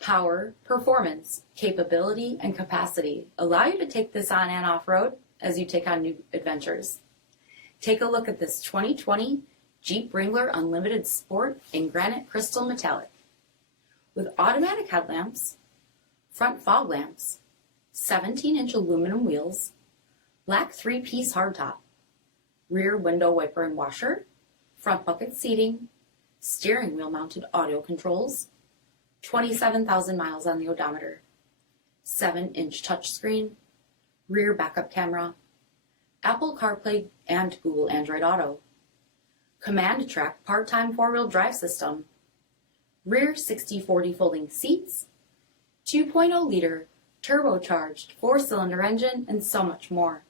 Power, performance, capability, and capacity allow you to take this on and off-road as you take on new adventures. Take a look at this 2020 Jeep Wrangler Unlimited Sport in granite crystal metallic. With automatic headlamps, front fog lamps, 17-inch aluminum wheels, black 3-piece hardtop, rear window wiper and washer, front bucket seating, steering wheel mounted audio controls, 27,000 miles on the odometer, 7-inch touchscreen, rear backup camera, Apple CarPlay and Google Android Auto, Command Track part-time 4-wheel drive system, rear 60/40 folding seats, 2.0-liter turbocharged 4-cylinder engine, and so much more.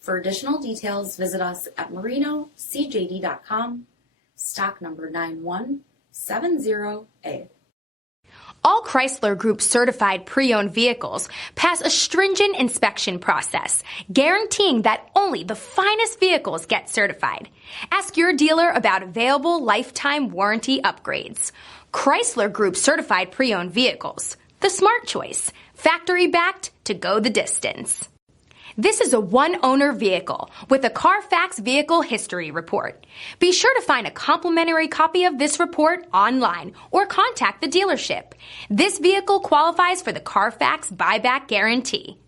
For additional details, visit us at marinocjd.com, stock number 9170A. All Chrysler Group certified pre-owned vehicles pass a stringent inspection process, guaranteeing that only the finest vehicles get certified. Ask your dealer about available lifetime warranty upgrades. Chrysler Group certified pre-owned vehicles, the smart choice, factory backed to go the distance. This is a one-owner vehicle with a CARFAX Vehicle History Report. Be sure to find a complimentary copy of this report online or contact the dealership. This vehicle qualifies for the CARFAX buyback guarantee.